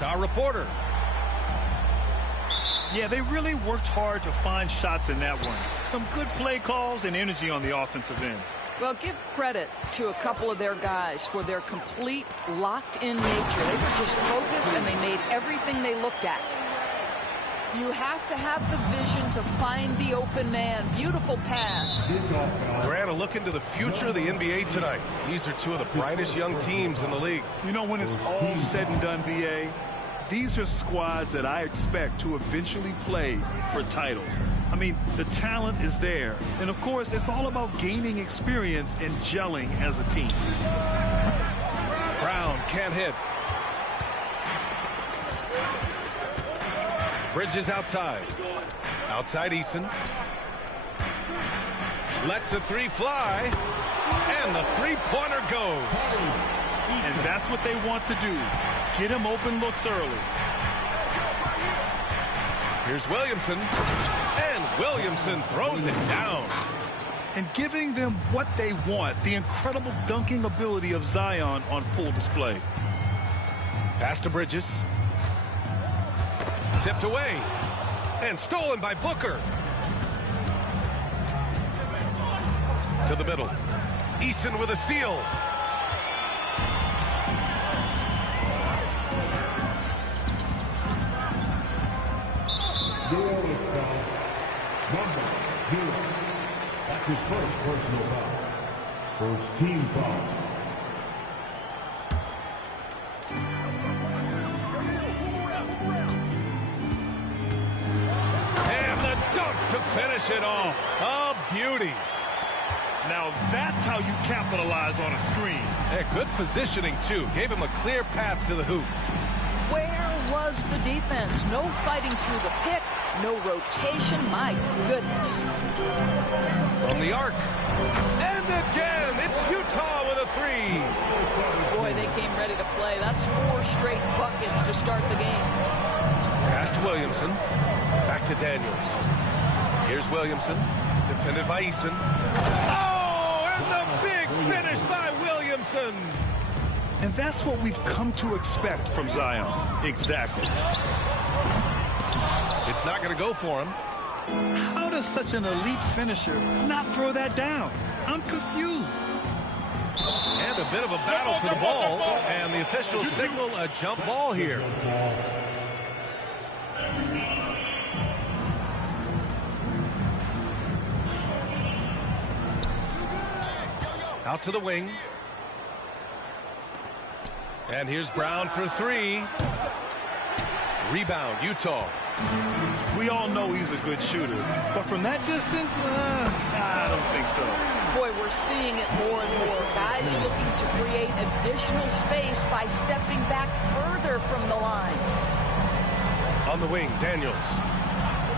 This, our reporter. Yeah, they really worked hard to find shots in that one. Some good play calls and energy on the offensive end. Well, give credit to a couple of their guys for their complete locked-in nature. They were just focused, and they made everything they looked at. You have to have the vision to find the open man. Beautiful pass. Grant, a look into the future of the NBA tonight. These are two of the brightest young teams in the league. You know, when it's all said and done, B.A., these are squads that I expect to eventually play for titles. I mean, the talent is there. And, of course, it's all about gaining experience and gelling as a team. Brown can't hit. Bridges outside. Outside Eason. Lets the three fly. And the three-pointer goes. And that's what they want to do. Get him open looks early. Here's Williamson. And Williamson throws it down. And giving them what they want. The incredible dunking ability of Zion on full display. Pass to Bridges. Tipped away. And stolen by Booker. To the middle. Eason with a steal. Number 0. That's his first personal foul. First team foul. And the dunk to finish it off. A beauty. Now that's how you capitalize on a screen. Yeah, good positioning, too. Gave him a clear path to the hoop. Where was the defense? No fighting through the pick, no rotation. My goodness. From the arc. And again, it's Utah with a three. Boy, they came ready to play. That's 4 straight buckets to start the game. Pass to Williamson. Back to Daniels. Here's Williamson. Defended by Eason. Oh, and the big finish by Williamson. And that's what we've come to expect from Zion. Exactly. It's not going to go for him. How does such an elite finisher not throw that down? I'm confused. And a bit of a battle for the ball. And the officials signal a jump ball here. Out to the wing. And here's Brown for 3. Rebound, Utah. We all know he's a good shooter. But from that distance, I don't think so. Boy, we're seeing it more and more. Guys looking to create additional space by stepping back further from the line. On the wing, Daniels.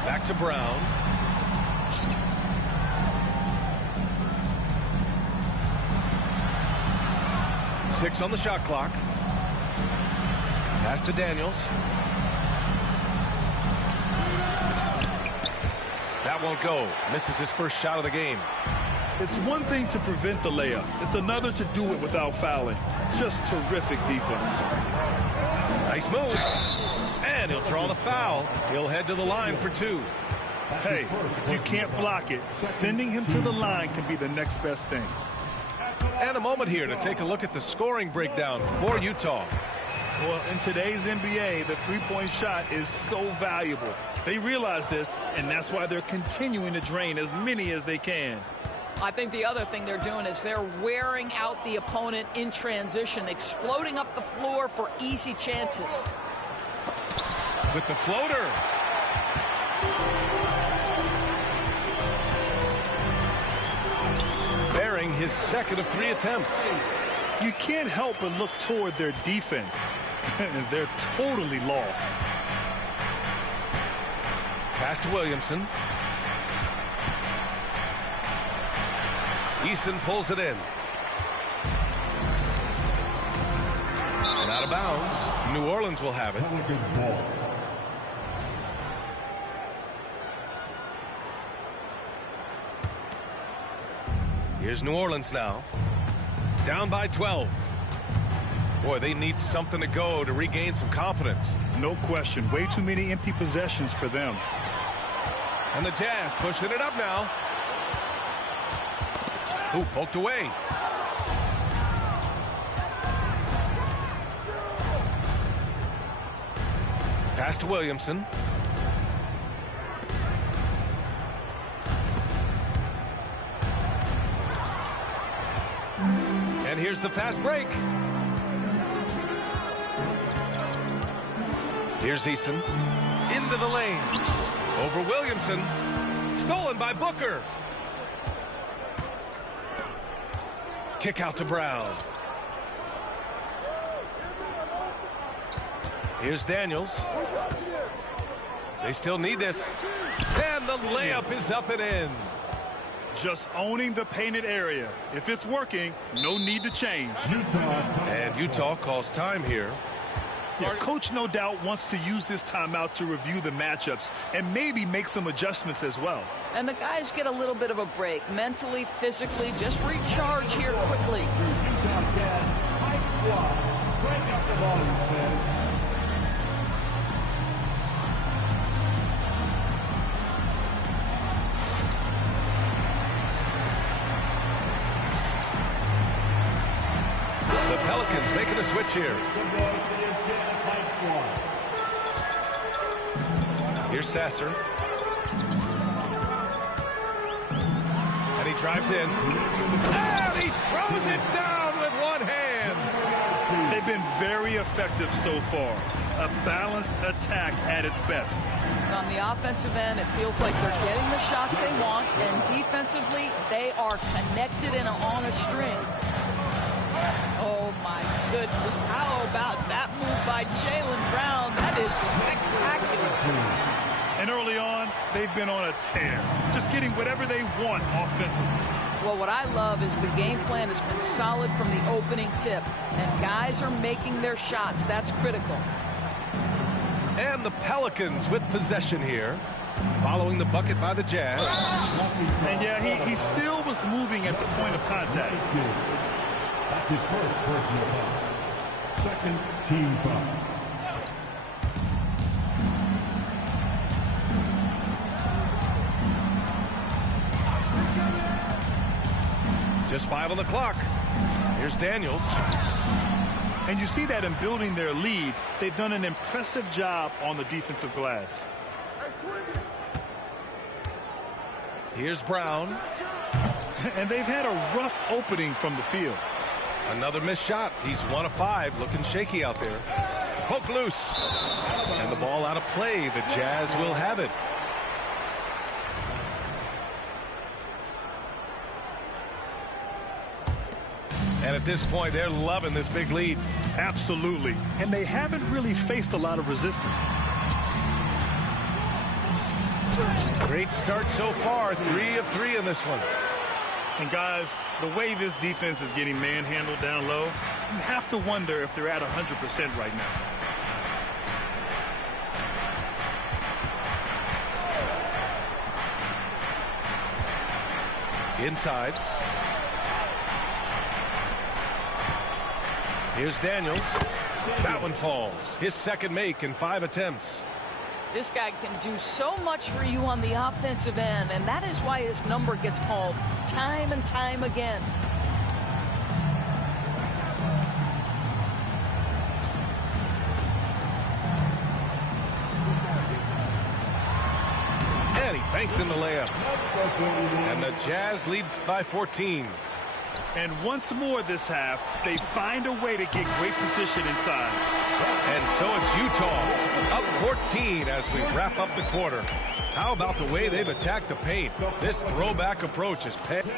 Back to Brown. Six on the shot clock. Pass to Daniels. That won't go. Misses his first shot of the game. It's one thing to prevent the layup. It's another to do it without fouling. Just terrific defense. Nice move. And he'll draw the foul. He'll head to the line for 2. Hey, if you can't block it, sending him to the line can be the next best thing. And a moment here to take a look at the scoring breakdown for Utah. Well, in today's NBA, the three-point shot is so valuable. They realize this, and that's why they're continuing to drain as many as they can. I think the other thing they're doing is they're wearing out the opponent in transition, exploding up the floor for easy chances. With the floater. Bearing his second of 3 attempts. You can't help but look toward their defense. They're totally lost. Pass to Williamson. Eason pulls it in. And out of bounds. New Orleans will have it. Pelicans ball. Here's New Orleans now. Down by 12. Boy, they need something to go to regain some confidence. No question. Way too many empty possessions for them. And the Jazz pushing it up now. Ooh, poked away. Pass to Williamson. And here's the fast break. Here's Eason. Into the lane. Over Williamson. Stolen by Booker. Kick out to Brown. Here's Daniels. They still need this. And the layup is up and in. Just owning the painted area. If it's working, no need to change. And Utah calls time here. Yeah, coach no doubt wants to use this timeout to review the matchups and maybe make some adjustments as well. And the guys get a little bit of a break, mentally, physically, just recharge here quickly. Utah Jazz, high squad. Break up the volume, fans. The Pelicans making a switch here. Here's Sasser. And he drives in. And he throws it down with one hand. They've been very effective so far. A balanced attack at its best. On the offensive end, it feels like they're getting the shots they want, and defensively, they are connected and on a string. Oh, my goodness. How about that move by Jaylen Brown? That is spectacular. And early on, they've been on a tear. Just getting whatever they want offensively. Well, what I love is the game plan has been solid from the opening tip, and guys are making their shots. That's critical. And the Pelicans with possession here, following the bucket by the Jazz. And yeah, he still was moving at the point of contact. That's his first personal foul. Second team foul. Just 5 on the clock. Here's Daniels. And you see that in building their lead, they've done an impressive job on the defensive glass. Here's Brown. And they've had a rough opening from the field. Another missed shot. He's 1 of 5, looking shaky out there. Poke loose. And the ball out of play. The Jazz will have it. And at this point, they're loving this big lead. Absolutely. And they haven't really faced a lot of resistance. Great start so far. 3 of 3 in this one. And guys, the way this defense is getting manhandled down low, you have to wonder if they're at 100% right now. Inside. Here's Daniels. That one falls. His second make in 5 attempts. This guy can do so much for you on the offensive end, and that is why his number gets called time and time again. And he banks in the layup. And the Jazz lead by 14. And once more this half, they find a way to get great position inside. And so it's Utah up 14 as we wrap up the quarter. How about the way they've attacked the paint? This throwback approach is paying.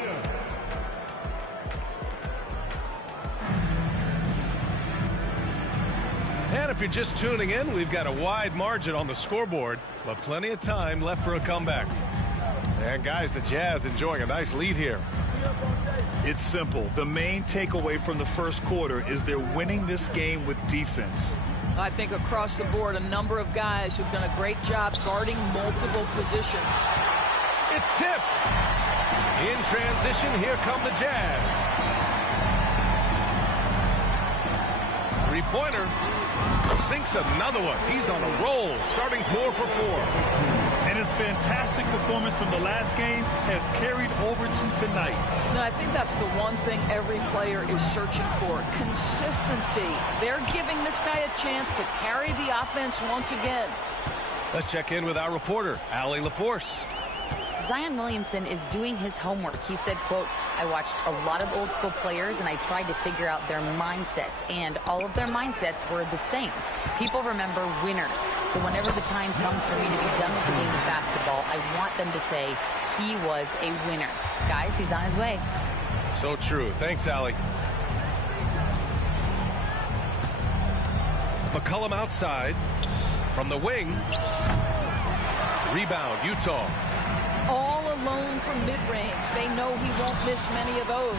And if you're just tuning in, we've got a wide margin on the scoreboard, but plenty of time left for a comeback. And guys, the Jazz enjoying a nice lead here. It's simple. The main takeaway from the first quarter is they're winning this game with defense. I think across the board, a number of guys who've done a great job guarding multiple positions. It's tipped. In transition, here come the Jazz. three-pointer. Sinks another one. He's on a roll, starting 4 for 4. And his fantastic performance from the last game has carried over to tonight. No, I think that's the one thing every player is searching for. Consistency. They're giving this guy a chance to carry the offense once again. Let's check in with our reporter, Allie LaForce. Zion Williamson is doing his homework. He said, quote, I watched a lot of old school players and I tried to figure out their mindsets, and all of their mindsets were the same. People remember winners. So whenever the time comes for me to be done with the game of basketball, I want them to say he was a winner. Guys, he's on his way. So true. Thanks, Allie. McCollum outside from the wing. Rebound, Utah. All alone from mid-range. They know he won't miss many of those.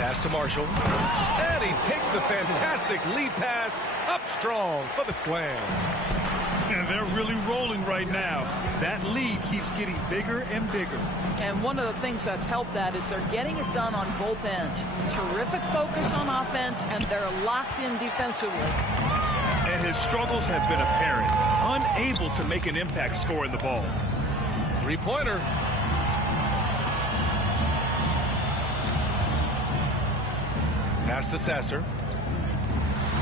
Pass to Marshall. And he takes the fantastic lead pass up strong for the slam. And they're really rolling right now. That lead keeps getting bigger and bigger. And one of the things that's helped that is they're getting it done on both ends. Terrific focus on offense, and they're locked in defensively. And his struggles have been apparent. Unable to make an impact scoring the ball. Three-pointer. Pass to Sasser.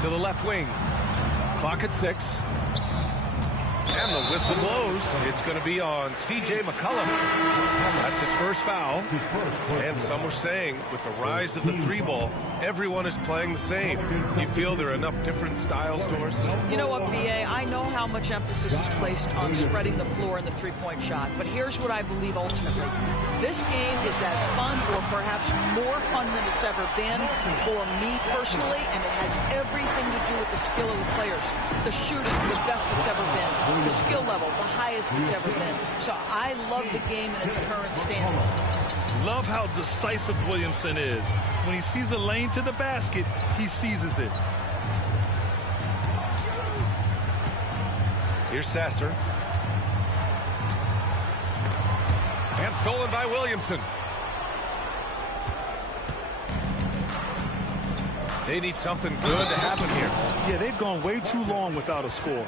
To the left wing. Clock at 6. And the whistle blows. It's going to be on C.J. McCollum. That's his first foul. And some were saying with the rise of the three ball, everyone is playing the same. You feel there are enough different styles, Doris? You know what, B.A.? I know how much emphasis is placed on spreading the floor in the three-point shot, but here's what I believe ultimately. This game is as fun or perhaps more fun than it's ever been for me personally, and it has everything to do with the skill of the players. The shooting, the best it's ever been. The skill level, the highest it's ever been. So I love the game in its current standing. Love how decisive Williamson is. When he sees a lane to the basket, he seizes it. Here's Sasser. And stolen by Williamson. They need something good to happen here. Yeah, they've gone way too long without a score.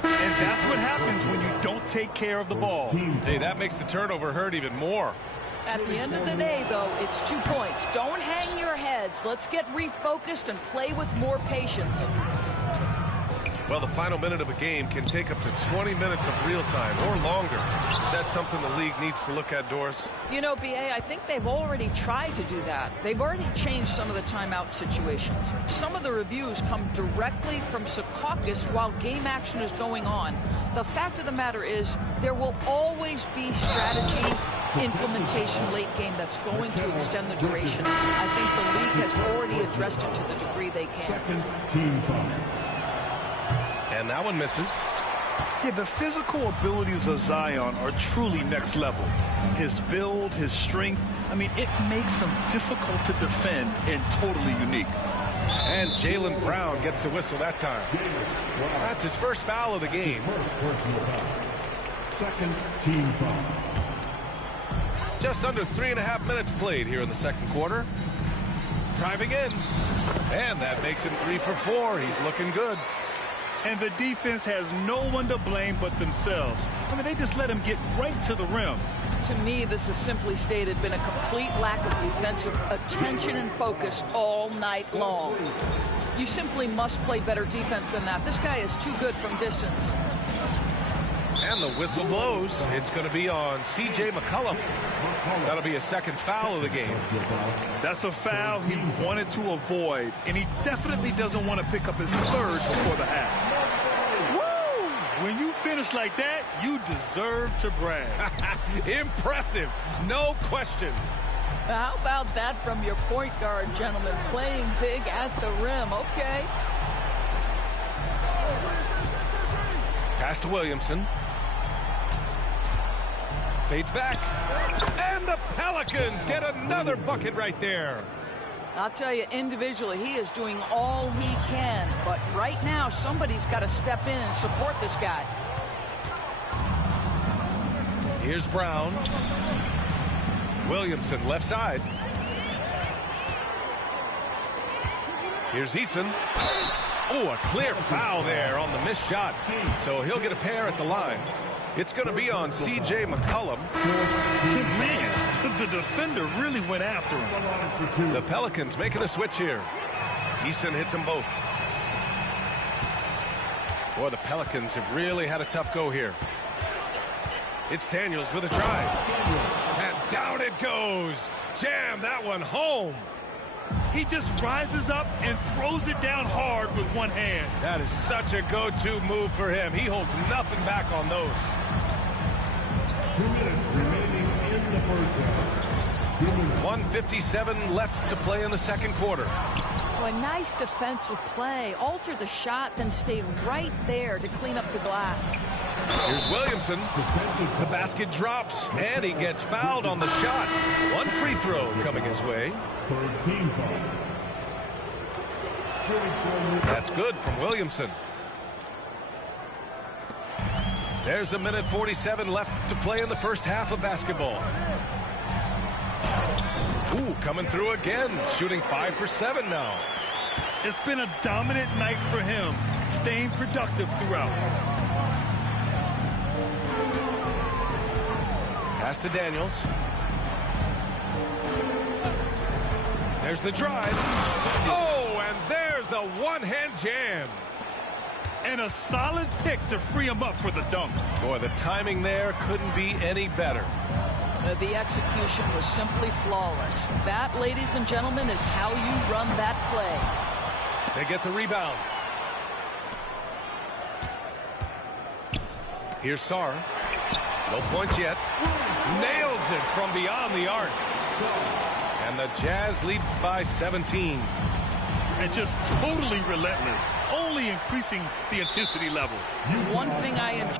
And that's what happens when you don't take care of the ball. Hey, that makes the turnover hurt even more. At the end of the day, though, it's 2 points. Don't hang your heads. Let's get refocused and play with more patience. Well, the final minute of a game can take up to 20 minutes of real time or longer. Is that something the league needs to look at, Doris? You know, B.A., I think they've already tried to do that. They've already changed some of the timeout situations. Some of the reviews come directly from Secaucus while game action is going on. The fact of the matter is there will always be strategy implementation late game that's going to extend the duration. I think the league has already addressed it to the degree they can. Second team foul. And that one misses. Yeah, the physical abilities of Zion are truly next level. His build, his strength, I mean, it makes him difficult to defend and totally unique. And Jaylen Brown gets a whistle that time. That's his first foul of the game. First personal foul. Second team foul. Just under 3.5 minutes played here in the second quarter. Driving in. And that makes him 3 for 4. He's looking good. And the defense has no one to blame but themselves. I mean, they just let him get right to the rim. To me, this has simply stated been a complete lack of defensive attention and focus all night long. You simply must play better defense than that. This guy is too good from distance. And the whistle blows. It's going to be on C.J. McCollum. That'll be a second foul of the game. That's a foul he wanted to avoid, and he definitely doesn't want to pick up his third before the half. Woo! When you finish like that, you deserve to brag. Impressive. No question. How about that from your point guard, gentlemen? Playing big at the rim. Okay. Pass to Williamson. Fades back. And the Pelicans get another bucket right there. I'll tell you, individually, he is doing all he can. But right now, somebody's got to step in and support this guy. Here's Brown. Williamson, left side. Here's Eason. Oh, a clear foul there on the missed shot. So he'll get a pair at the line. It's going to be on C.J. McCollum. Man, the defender really went after him. The Pelicans making a switch here. Eason hits them both. Boy, the Pelicans have really had a tough go here. It's Daniels with a drive. And down it goes. Jam that one home. He just rises up and throws it down hard with one hand. That is such a go-to move for him. He holds nothing back on those. 2 minutes remaining in the first half. 2 minutes. 1:57 left to play in the second quarter. Oh, a nice defensive play. Altered the shot, then stayed right there to clean up the glass. Here's Williamson. The basket drops, and he gets fouled on the shot. One free throw coming his way. 13 foul. That's good from Williamson. There's a minute 47 left to play in the first half of basketball. Ooh, coming through again, shooting 5 for 7 now. It's been a dominant night for him, staying productive throughout. Pass to Daniels. There's the drive. Oh, and there's a one-hand jam. And a solid pick to free him up for the dunk. Boy, the timing there couldn't be any better. The execution was simply flawless. That, ladies and gentlemen, is how you run that play. They get the rebound. Here's Sarr. No points yet. Nails it from beyond the arc. And the Jazz lead by 17. And just totally relentless, only increasing the intensity level. One thing I enjoy.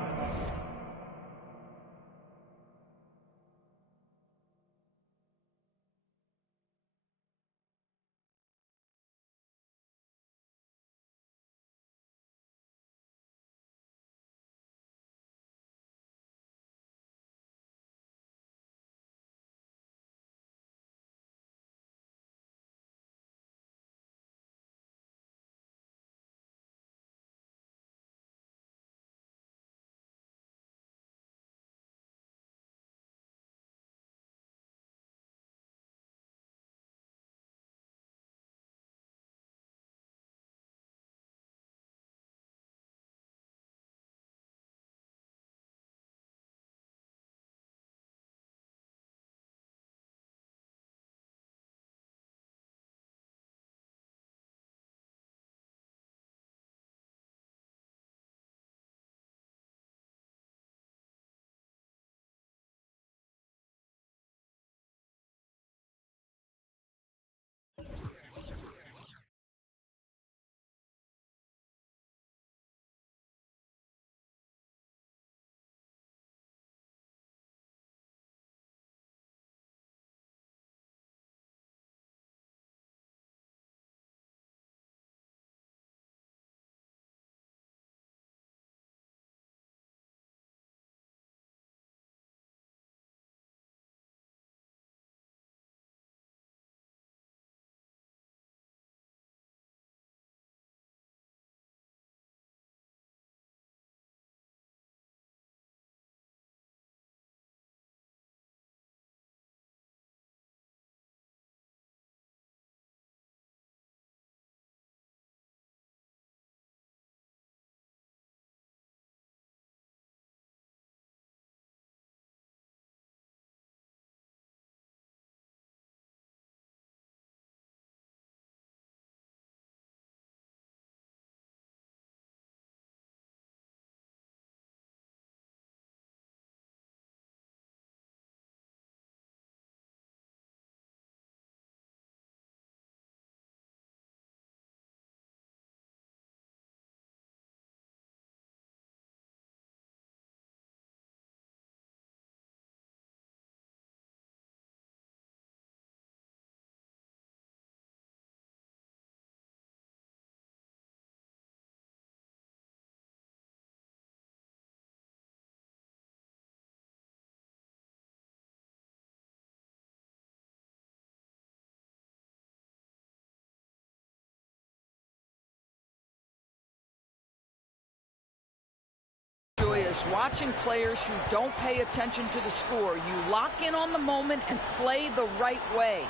dangerous watching players who don't pay attention to the score. You lock in on the moment and play the right way.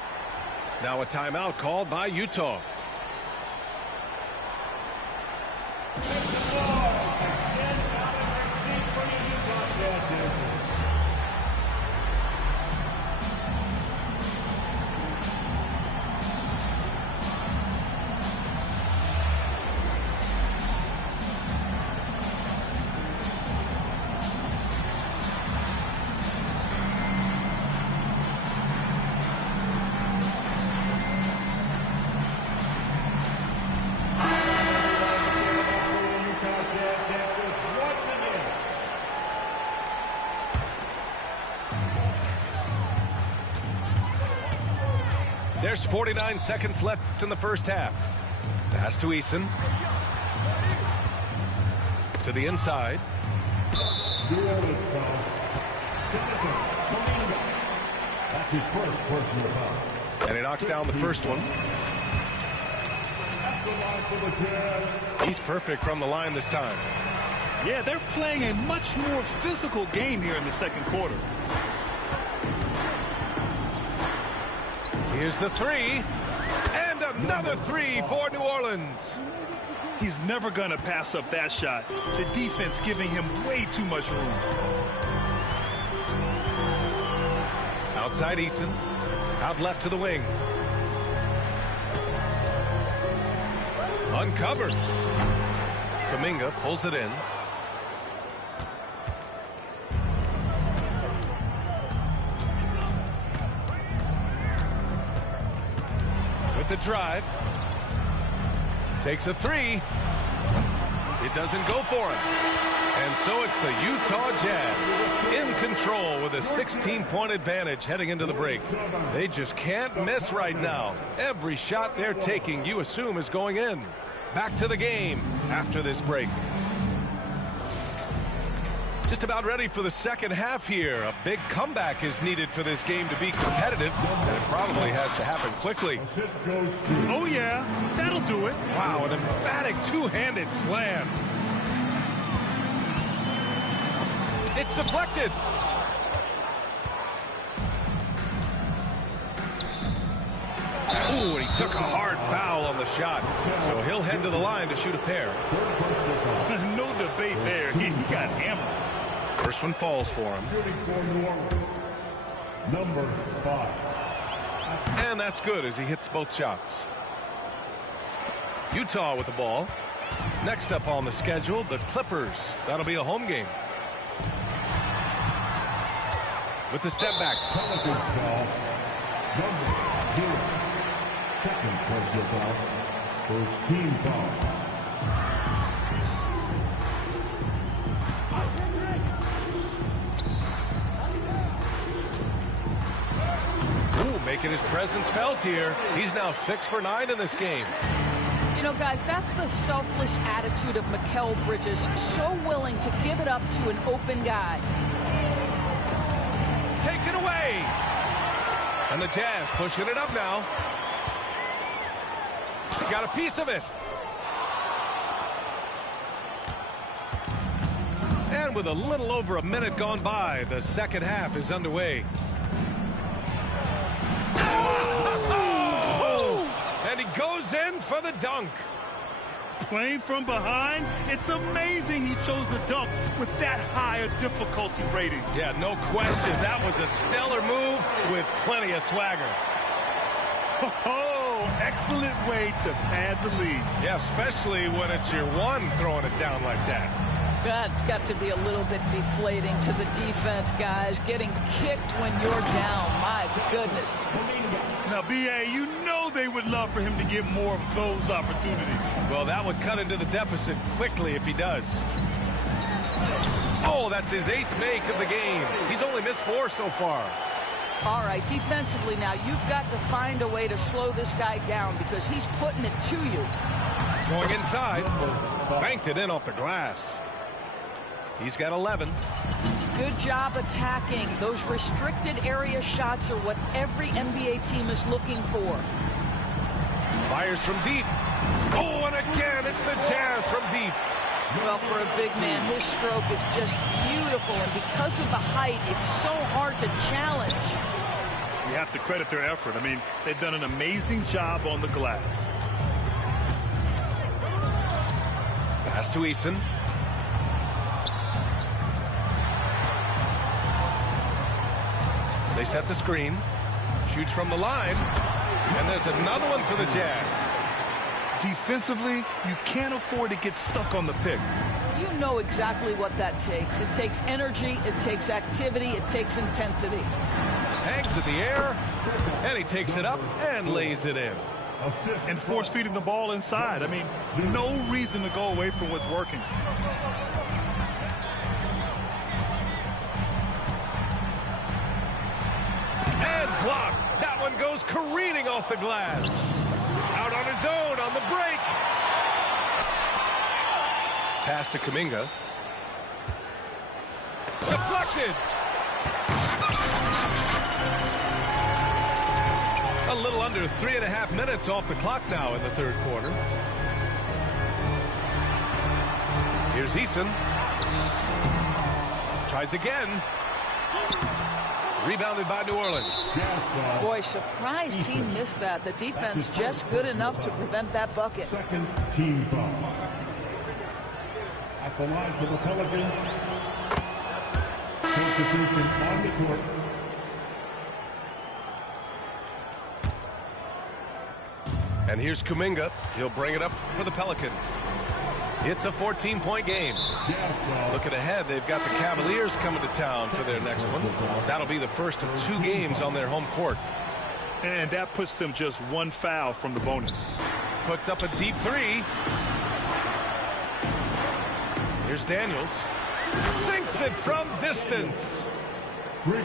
Now a timeout called by Utah. There's 49 seconds left in the first half. Pass to Eason. To the inside. That's his first personal foul. And he knocks down the first one. He's perfect from the line this time. Yeah, they're playing a much more physical game here in the second quarter. Here's the three. And another three for New Orleans. He's never going to pass up that shot. The defense giving him way too much room. Outside Eason. Out left to the wing. Uncovered. Kuminga pulls it in. With the drive. Takes a three. It doesn't go for him. And so it's the Utah Jazz in control with a 16-point advantage heading into the break. They just can't miss right now. Every shot they're taking, you assume, is going in. Back to the game after this break. Just about ready for the second half here. A big comeback is needed for this game to be competitive, and it probably has to happen quickly. Oh, yeah, that'll do it. Wow, an emphatic two-handed slam. It's deflected. Ooh, and he took a hard foul on the shot. So he'll head to the line to shoot a pair. No debate there. He got hammered. First one falls for him. Number 5. And that's good as he hits both shots. Utah with the ball. Next up on the schedule, the Clippers. That'll be a home game. With the step back. Pelicans foul. Number 0. Second personal foul. First team foul. Ooh, making his presence felt here. He's now 6 for 9 in this game. You know, guys, that's the selfless attitude of Mikal Bridges. So willing to give it up to an open guy. Taken away. And the Jazz pushing it up now. Got a piece of it. And with a little over a minute gone by, the second half is underway. Oh! And he goes in for the dunk. Playing from behind, it's amazing he chose the dunk with that high a difficulty rating. Yeah, no question. That was a stellar move with plenty of swagger. Oh, excellent way to pad the lead. Yeah, especially when it's your one throwing it down like that. That's got to be a little bit deflating to the defense, guys. Getting kicked when you're down. My goodness. Now, B.A., you know they would love for him to get more of those opportunities. Well, that would cut into the deficit quickly if he does. Oh, that's his 8th make of the game. He's only missed 4 so far. All right, defensively now, you've got to find a way to slow this guy down because he's putting it to you. Going inside. Banked it in off the glass. He's got 11. Good job attacking. Those restricted area shots are what every NBA team is looking for. Fires from deep. Oh, and again, it's the Jazz from deep. Well, for a big man, his stroke is just beautiful, and because of the height, it's so hard to challenge. You have to credit their effort. I mean, they've done an amazing job on the glass. Pass to Eason. They set the screen. Shoots from the line. And there's another one for the Jazz. Defensively, you can't afford to get stuck on the pick. You know exactly what that takes. It takes energy, it takes activity, it takes intensity. Hangs in the air, and he takes it up and lays it in. And force feeding the ball inside. I mean, no reason to go away from what's working. And blocked. That one goes careening off the glass. Out on his own on the break. Pass to Kuminga. Deflected. A little under 3.5 minutes off the clock now in the third quarter. Here's Eason. Tries again. Rebounded by New Orleans. Boy, surprised he missed that. The defense just good enough to prevent that bucket. Second team foul. At the line for the Pelicans. Substitution on the court. And here's Kuminga. He'll bring it up for the Pelicans. It's a 14-point game. Looking ahead, they've got the Cavaliers coming to town for their next one. That'll be the first of 2 games on their home court. And that puts them just 1 foul from the bonus. Puts up a deep 3. Here's Daniels. Sinks it from distance.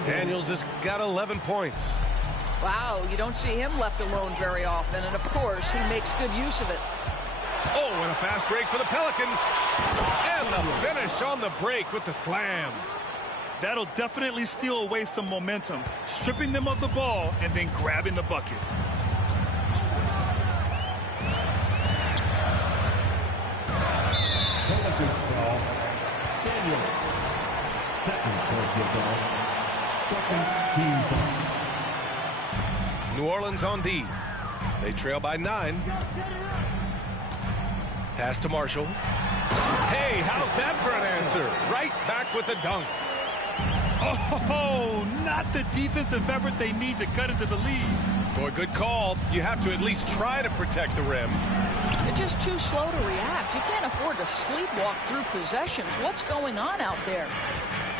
Daniels has got 11 points. Wow, you don't see him left alone very often, and of course, he makes good use of it. Oh, and a fast break for the Pelicans. And the finish on the break with the slam. That'll definitely steal away some momentum, stripping them of the ball and then grabbing the bucket. Pelicans foul. Daniel. Second personal foul. Second team foul. New Orleans on D. They trail by 9. Pass to Marshall. Hey, how's that for an answer? Right back with the dunk. Oh, not the defensive effort they need to cut into the lead. Boy, good call. You have to at least try to protect the rim. They're just too slow to react. You can't afford to sleepwalk through possessions. What's going on out there?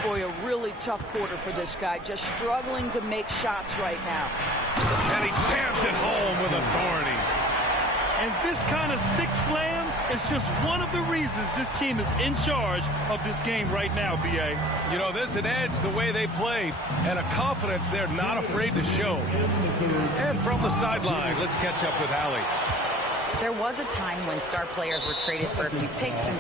Boy, a really tough quarter for this guy. Just struggling to make shots right now. And he jams it home with authority. And this kind of sick slam is just one of the reasons this team is in charge of this game right now, B.A. You know, there's an edge the way they play and a confidence they're not afraid to show. And from the sideline, let's catch up with Allie. There was a time when star players were traded for a few picks and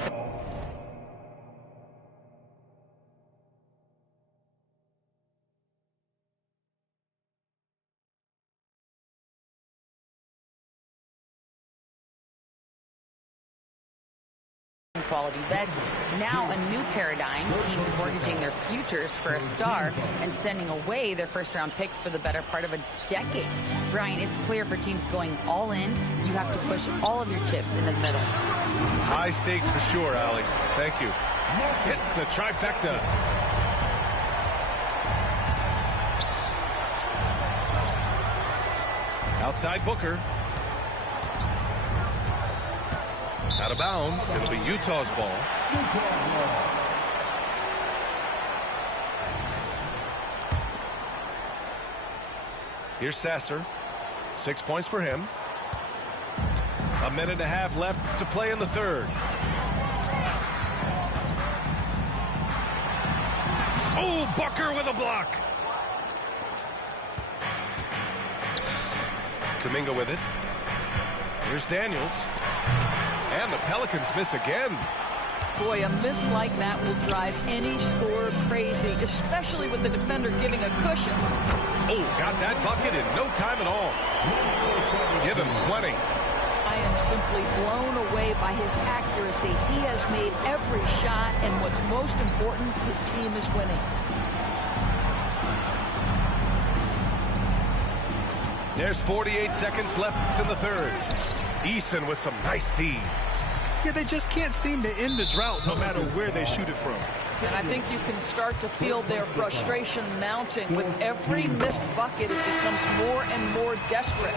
quality vets. Now a new paradigm, teams mortgaging their futures for a star and sending away their first-round picks for the better part of a decade. Brian, it's clear for teams going all in, you have to push all of your chips into the middle. High stakes for sure, Allie. Thank you. Hits the trifecta. Outside Booker. Out of bounds. It'll be Utah's ball. Here's Sasser. 6 points for him. 1.5 minutes left to play in the third. Oh, Booker with a block. Kuminga with it. Here's Daniels. And the Pelicans miss again. Boy, a miss like that will drive any scorer crazy, especially with the defender giving a cushion. Oh, got that bucket in no time at all. Give him 20. I am simply blown away by his accuracy. He has made every shot, and what's most important, his team is winning. There's 48 seconds left in the third. Eason with some nice D. Yeah, they just can't seem to end the drought no matter where they shoot it from. And I think you can start to feel their frustration mounting. With every missed bucket, it becomes more and more desperate.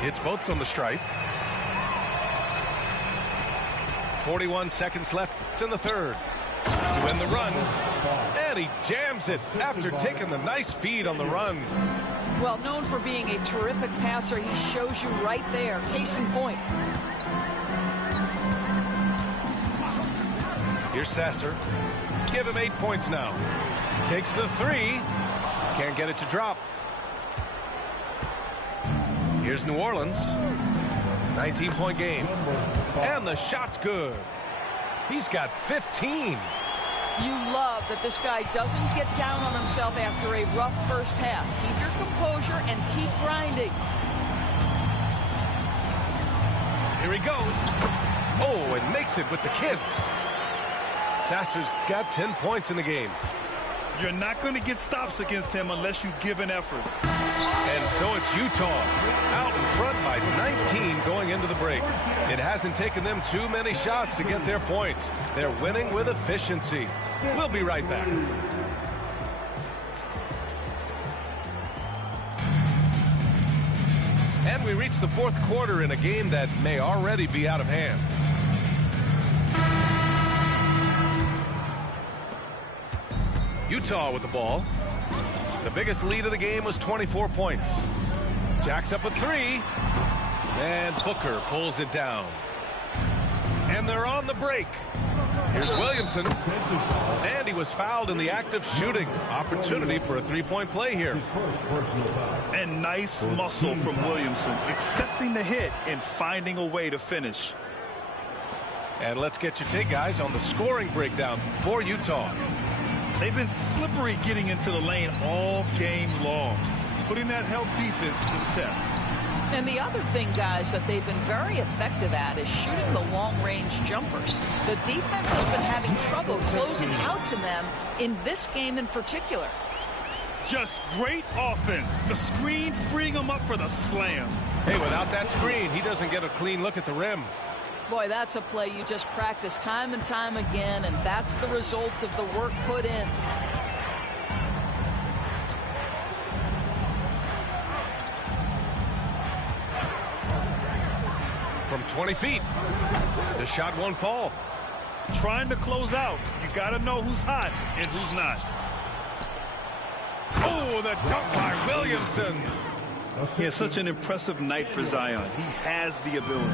Hits both from the stripe. 41 seconds left in the third. To win the run. And he jams it after taking the nice feed on the run. Well, known for being a terrific passer, he shows you right there. Case in point. Here's Sasser. Give him 8 points now. Takes the three. Can't get it to drop. Here's New Orleans. 19-point game. And the shot's good. He's got 15. You love that this guy doesn't get down on himself after a rough first half. Keep your composure and keep grinding. Here he goes. Oh, and makes it with the kiss. Sasser's got 10 points in the game. You're not going to get stops against him unless you give an effort. And so it's Utah out in front by 19 going into the break. It hasn't taken them too many shots to get their points. They're winning with efficiency. We'll be right back. And we reach the fourth quarter in a game that may already be out of hand. Utah with the ball. The biggest lead of the game was 24 points. Jacks up a three. And Booker pulls it down. And they're on the break. Here's Williamson. And he was fouled in the act of shooting. Opportunity for a three-point play here. And nice muscle from Williamson, accepting the hit and finding a way to finish. And let's get your take, guys, on the scoring breakdown for Utah. They've been slippery getting into the lane all game long, putting that help defense to the test. And the other thing, guys, that they've been very effective at is shooting the long-range jumpers. The defense has been having trouble closing out to them in this game in particular. Just great offense. The screen freeing him up for the slam. Hey, without that screen, he doesn't get a clean look at the rim. Boy, that's a play you just practice time and time again, and that's the result of the work put in. From 20 feet. The shot won't fall. Trying to close out. You got to know who's hot and who's not. Oh, the dunk by Williamson. He has such an impressive night for Zion. He has the ability.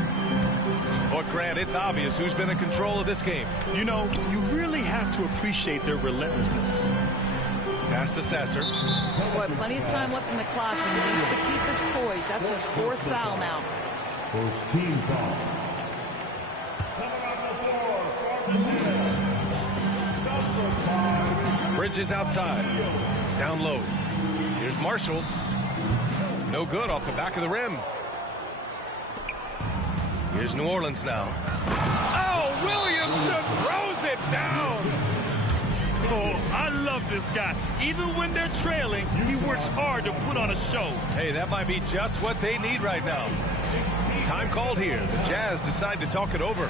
But Grant, it's obvious who's been in control of this game. You know, you really have to appreciate their relentlessness. Pass to Sasser. Boy, plenty of time left in the clock, and he needs to keep his poise. That's his fourth foul now. First team foul. Coming on the floor from number 5. Bridges outside. Down low. Here's Marshall. No good off the back of the rim. Here's New Orleans now. Oh, Williamson throws it down. Oh, I love this guy. Even when they're trailing, he works hard to put on a show. Hey, that might be just what they need right now. Time called here. The Jazz decide to talk it over.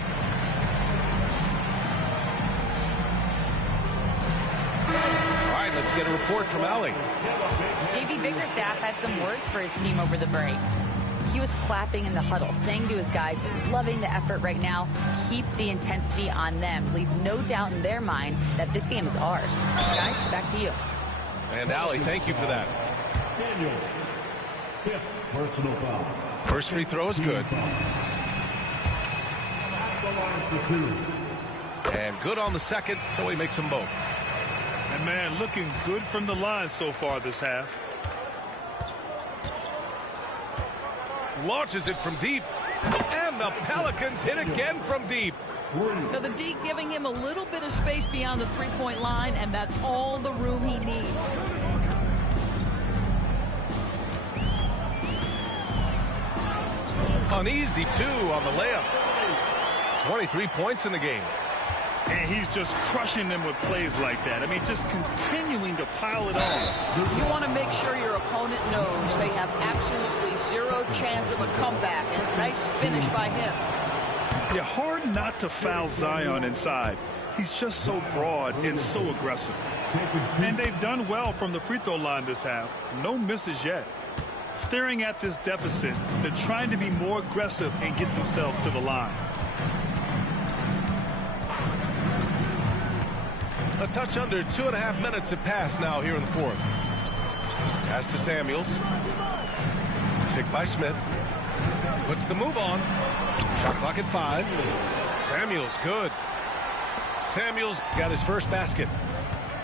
All right, let's get a report from Allie. JB Bickerstaff had some words for his team over the break. He was clapping in the huddle, saying to his guys, loving the effort right now, keep the intensity on them. Leave no doubt in their mind that this game is ours. Guys, back to you. And Allie, thank you for that. Daniel, 5th personal foul. First free throw is good. At the line for 2. And good on the second, so he makes them both. And man, looking good from the line so far this half. Launches it from deep. And the Pelicans hit again from deep. Now the D giving him a little bit of space beyond the three-point line, and that's all the room he needs. An easy 2 on the layup. 23 points in the game. And he's just crushing them with plays like that. I mean, just continuing to pile it on. You want to make sure your opponent knows they have absolutely zero chance of a comeback. And nice finish by him. Yeah, hard not to foul Zion inside. He's just so broad and so aggressive. And they've done well from the free throw line this half. No misses yet. Staring at this deficit, they're trying to be more aggressive and get themselves to the line. A touch under 2.5 minutes have passed now here in the fourth. Pass to Samuels. Picked by Smith. Puts the move on. Shot clock at 5. Samuels, good. Samuels got his first basket.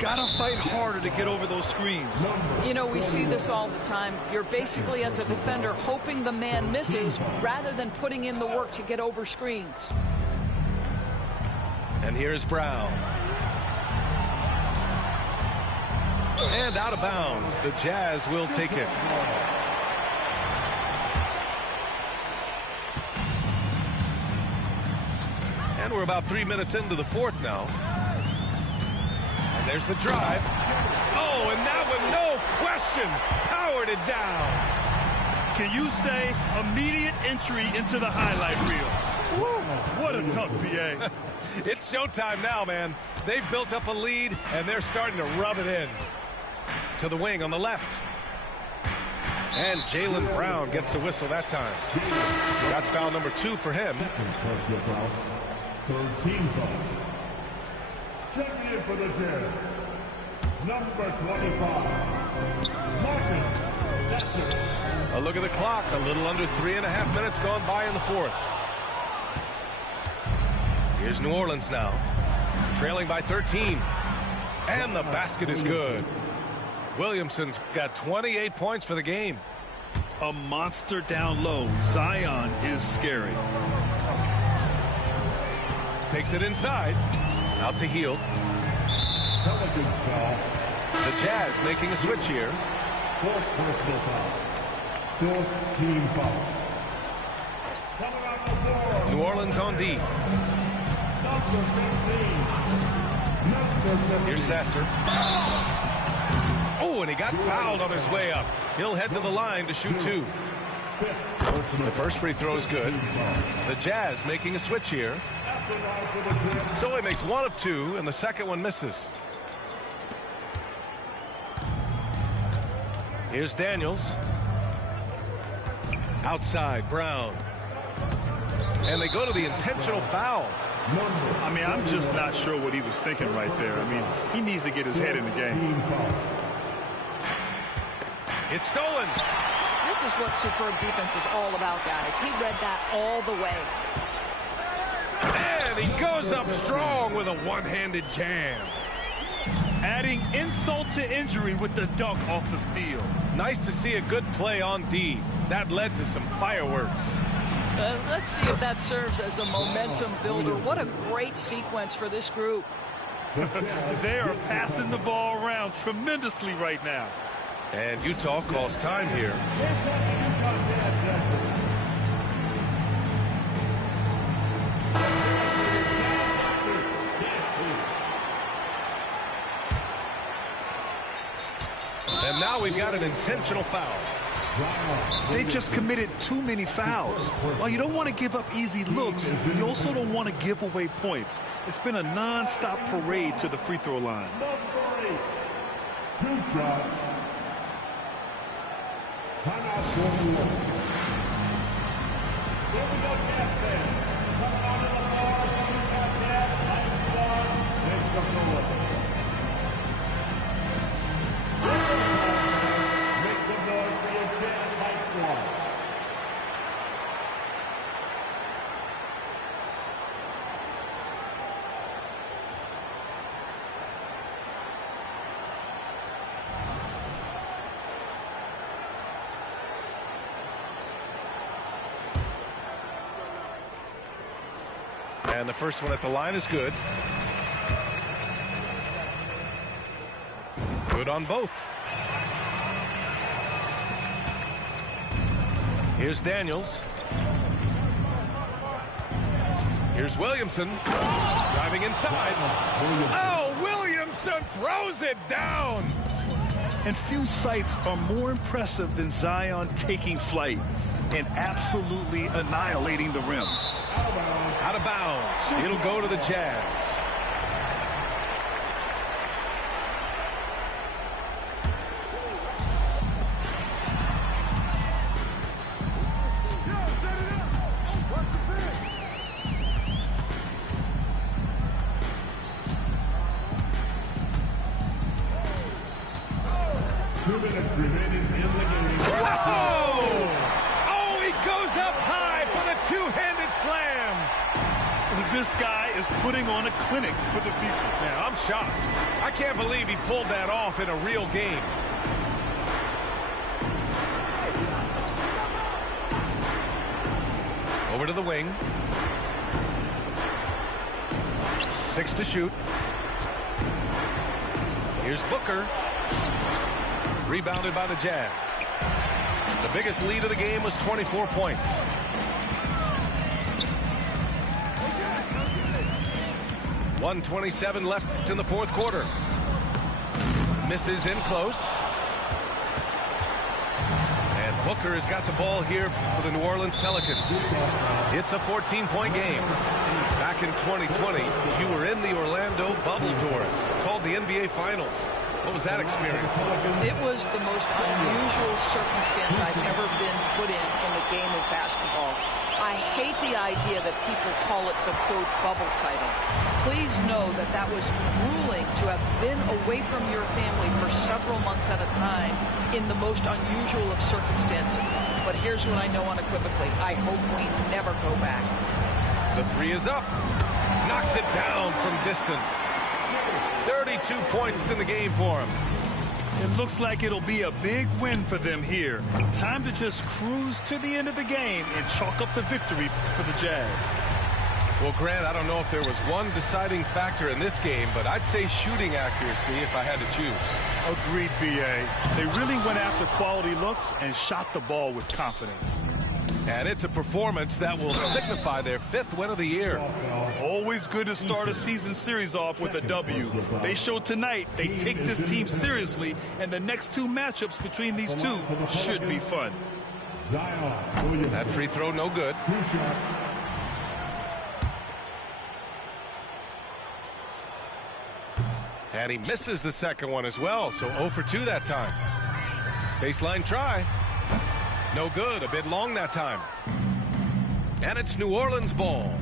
Gotta fight harder to get over those screens. You know, we see this all the time. You're basically, as a defender, hoping the man misses rather than putting in the work to get over screens. And here's Brown. And out of bounds. The Jazz will take it. And we're about 3 minutes into the fourth now. And there's the drive. Oh, and that one, no question, powered it down. Can you say immediate entry into the highlight reel? Woo, what a tough PA. It's showtime now, man. They've built up a lead, and they're starting to rub it in. To the wing on the left. And Jaylen Brown gets a whistle that time. That's foul number 2 for him. Personal foul. Third team foul. Checking in for the Jazz. Number 25. Marcus Sasser. A look at the clock. A little under 3.5 minutes gone by in the fourth. Here's New Orleans now. Trailing by 13. And the basket is good. Williamson's got 28 points for the game. A monster down low. Zion is scary. Takes it inside. Out to Hield. Pelicans foul. The Jazz making a switch here. Fourth personal foul. Fourth team foul. Coming on the floor. New Orleans on D. Number 15. Number 15. Here's Sasser. Oh, and he got fouled on his way up. He'll head to the line to shoot 2. The first free throw is good. The Jazz making a switch here. So he makes 1 of 2, and the second one misses. Here's Daniels. Outside, Brown. And they go to the intentional foul. I mean, I'm just not sure what he was thinking right there. I mean, he needs to get his head in the game. It's stolen. This is what superb defense is all about, guys. He read that all the way. And he goes up strong with a one-handed jam. Adding insult to injury with the dunk off the steal. Nice to see a good play on D. That led to some fireworks. Let's see if that serves as a momentum builder. What a great sequence for this group. They are passing the ball around tremendously right now. And Utah calls time here. And now we've got an intentional foul. They just committed too many fouls. While you don't want to give up easy looks, you also don't want to give away points. It's been a non-stop parade to the free throw line. Two shots. Timeout for New Orleans. Here we go, Jazz fans. Coming out of the bar, Utah Jazz, Lights Star, Jacob Nolan. Make some noise for your Jazz Lights Star. And the first one at the line is good. Good on both. Here's Daniels. Here's Williamson driving inside. Oh, Williamson throws it down. And few sights are more impressive than Zion taking flight and absolutely annihilating the rim. Out of bounds. It'll go to the Jazz. Oh, he goes up high for the two-handed slam. This guy is putting on a clinic for the people. Yeah, I'm shocked. I can't believe he pulled that off in a real game. Over to the wing. 6 to shoot. Here's Booker. Rebounded by the Jazz. The biggest lead of the game was 24 points. .127 left in the fourth quarter. Misses in close. And Booker has got the ball here for the New Orleans Pelicans. It's a 14-point game. Back in 2020, you were in the Orlando bubble doors, called the NBA Finals. What was that experience? It was the most unusual circumstance I've ever been put in the game of basketball. I hate the idea that people call it the, quote, bubble title. Please know that that was grueling to have been away from your family for several months at a time in the most unusual of circumstances. But here's what I know unequivocally. I hope we never go back. The three is up. Knocks it down from distance. 32 points in the game for him. It looks like it'll be a big win for them here. Time to just cruise to the end of the game and chalk up the victory for the Jazz. Well, Grant, I don't know if there was one deciding factor in this game, but I'd say shooting accuracy if I had to choose. Agreed, B.A. They really went after quality looks and shot the ball with confidence. And it's a performance that will signify their 5th win of the year. Always good to start a season series off with a W. They showed tonight they take this team seriously, and the next 2 matchups between these two should be fun. That free throw no good. And he misses the second one as well, so 0 for 2 that time. Baseline try. No good, a bit long that time. And it's New Orleans ball.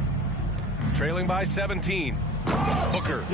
Trailing by 17. Booker